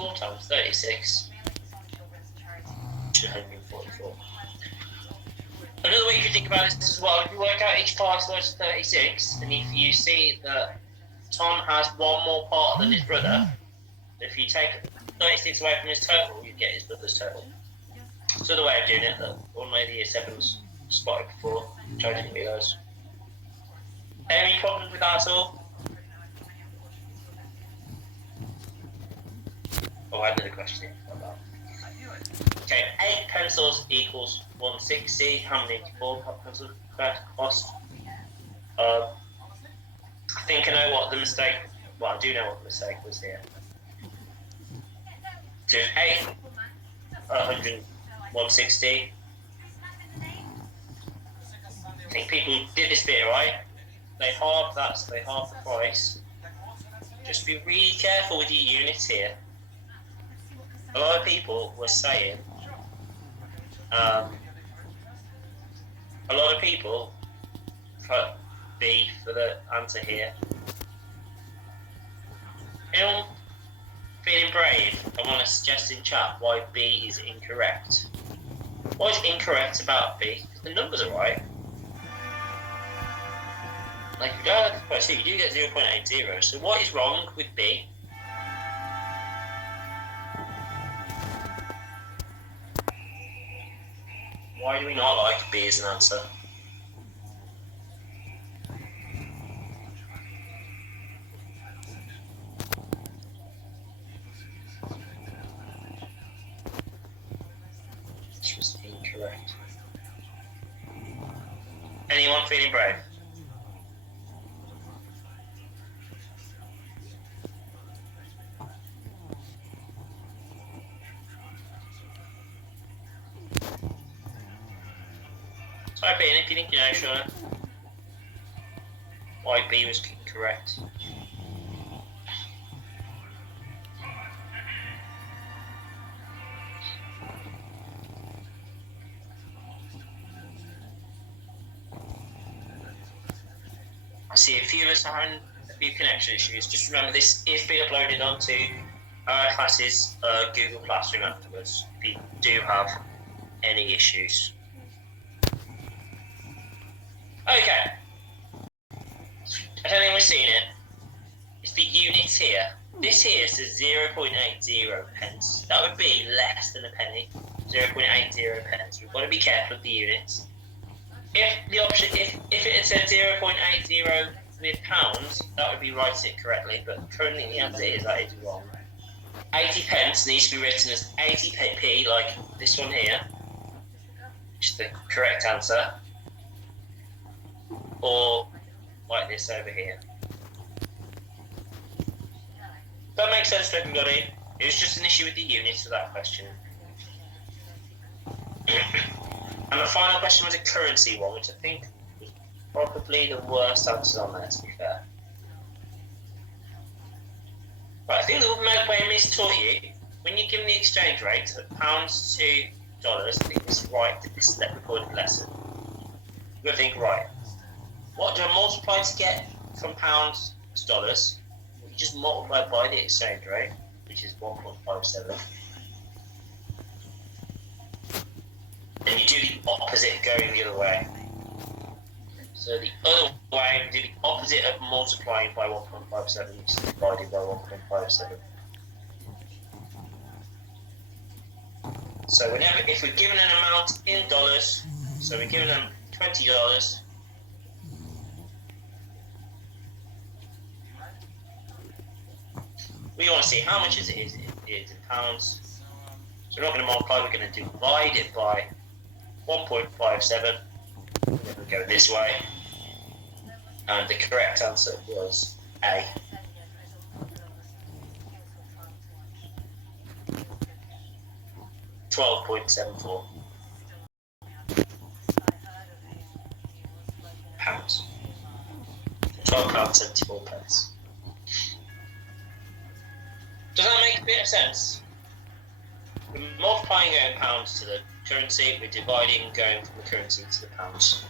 4 times 36 to 144. Another way you can think about this as well, if you work out each part towards 36, and if you see that Tom has one more part than his brother, if you take 36 away from his total, you get his brother's total. So the way of doing it that one way the year 7's spotted before, which I didn't realise. Any problems with that at all? Oh, I had another question here. Okay, 8 pencils equals 160. How many 4 pencils cost? I think I know what the mistake. Well, I do know what the mistake was here. So 8, 100, 160. I think people did this bit right. They halved that, so they halved the price. Just be really careful with your units here. A lot of people were saying, a lot of people put B for the answer here. Anyone feeling brave? I want to suggest in chat why B is incorrect. What is incorrect about B? The numbers are right. Like, if you go look at the you do get 0.80. So what is wrong with B? Why do we not like B as an answer? This was incorrect. Anyone feeling brave? Type it in if you think you know, sure. Why B was correct. I see a few of us are having a few connection issues. Just remember this is being uploaded onto our classes Google Classroom afterwards if you do have any issues. Okay, I don't think we've seen it. It's the units here. This here says 0.80 pence. That would be less than a penny. 0.80 pence. We've got to be careful of the units. If the option, if it had said 0.80 with pounds, that would be writing it correctly. But currently, as it is, that is wrong. 80 pence needs to be written as 80p, like this one here, which is the correct answer. Or like this over here. That makes sense to everybody. It was just an issue with the units of that question. And the final question was a currency one, which I think was probably the worst answer on there, to be fair. But I think the way I taught you, when you're given the exchange rate of pounds to dollars, I think this is right, this is the recorded lesson. You've got to think, right, what do I multiply to get from pounds to dollars? You just multiply by the exchange rate, which is 1.57. And you do the opposite going the other way. So the other way, you do the opposite of multiplying by 1.57, which is divided by 1.57. So whenever, if we're given an amount in dollars, so we're given them $20, we want to see how much it is in pounds. So we're not going to multiply, we're going to divide it by 1.57. Then we go this way. And the correct answer was A. £12.74 pounds. £12.74 pence. Does that make a bit of sense? We're multiplying going pounds to the currency, we're dividing going from the currency to the pounds.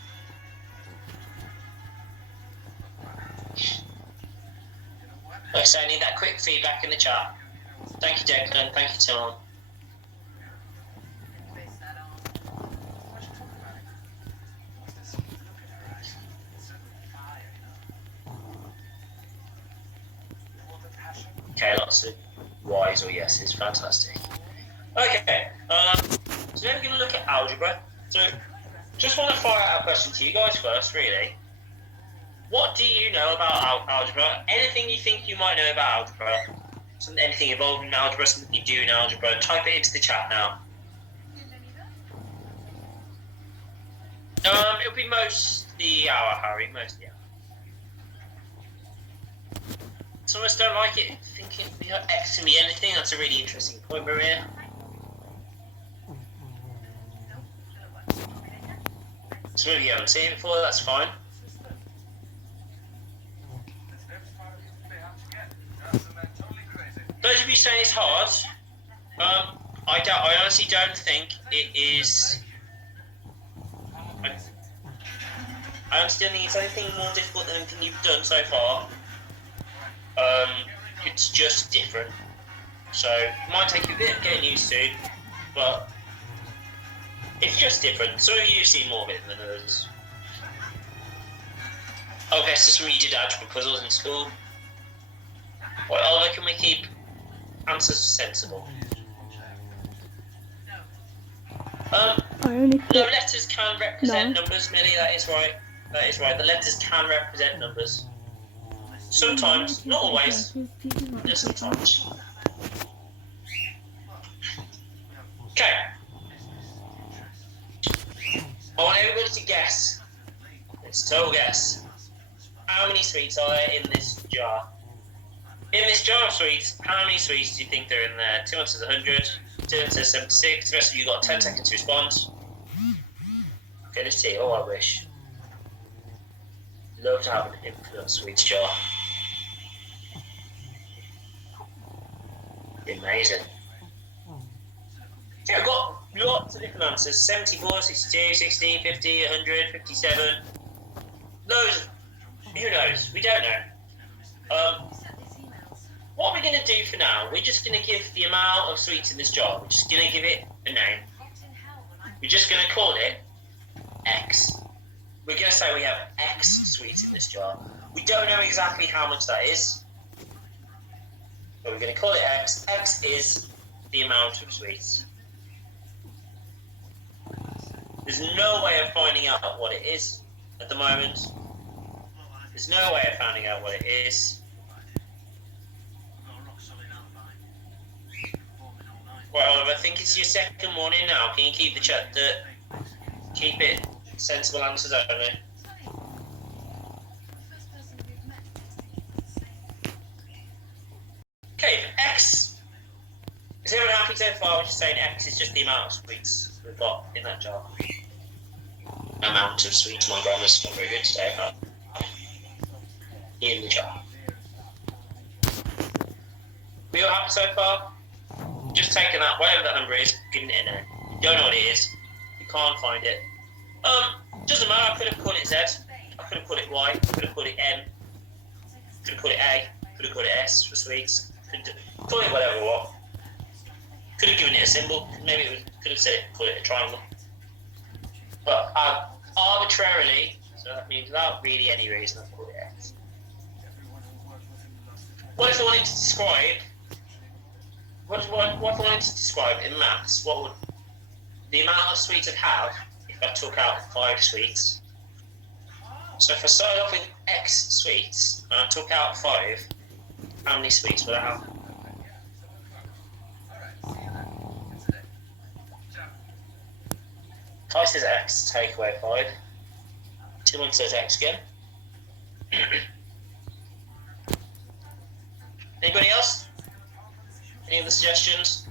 Like I said, I need that quick feedback in the chat. Thank you, Declan. Thank you, Tom. Okay, lots of Y's or yeses. Fantastic. Okay, so then we're going to look at algebra. So, just want to fire out a question to you guys first, really. What do you know about algebra? Anything you think you might know about algebra? Anything involved in algebra, something you do in algebra? Type it into the chat now. It'll be most the hour, Harry. Most the hour. Some of us don't like it, thinking X can be anything. That's a really interesting point, Maria. Some of you haven't seen it before, that's fine. Those of you saying it's hard, I honestly don't think it is. I honestly don't think it's anything more difficult than anything you've done so far. It's just different. So it might take you a bit of getting used to, but it's just different. Some of you have seen more of it than others. Okay, so some of you did algebra puzzles in school. Well, Oliver, can we keep answers sensible? No, letters can represent numbers, Millie, that is right. That is right, the letters can represent numbers. Sometimes, not always, just sometimes. Okay. I want everybody to guess. It's a total guess. How many sweets are there in this jar? In this jar of sweets, how many sweets do you think there are in there? 2 answers 100, 2 answers 76. The rest of you got 10 seconds to respond. Okay, let's see. Oh, I wish. Love to have an infinite sweets jar. Amazing. Yeah, I've got lots of different answers. 74, 62, 60, 50, 100, 57. Loads. Who knows? We don't know. What we're going to do for now, we're just going to give the amount of sweets in this jar. We're just going to give it a name. We're just going to call it X. We're going to say we have X sweets in this jar. We don't know exactly how much that is, but we're going to call it X. X is the amount of sweets. There's no way of finding out what it is at the moment. There's no way of finding out what it is. Right, Oliver, I think it's your second one in now. Can you keep the chat? Keep it sensible answers only. Okay, X. Is everyone happy so far? We're just saying X is just the amount of sweets we've got in that jar. Amount of sweets. My grammar's not very good today, but in the jar. We all happy so far? Just taking that, whatever that number is, giving it a name. You don't know what it is. You can't find it. Doesn't matter. I could have called it Z. I could have called it Y. I could have called it M. Could have called it A. Could have called it S for sweets. Could call it whatever I want. Could have given it a symbol. Maybe could have said it, called it a triangle. But arbitrarily, so that means without really any reason, I've called it X. What if I wanted to describe? What if I wanted to describe in maths? What would the amount of sweets I'd have if I took out 5 sweets? So if I started off with X sweets and I took out 5, how many sweets would I have? If I says X, take away 5. 2 says X again. Anybody else? Any other suggestions?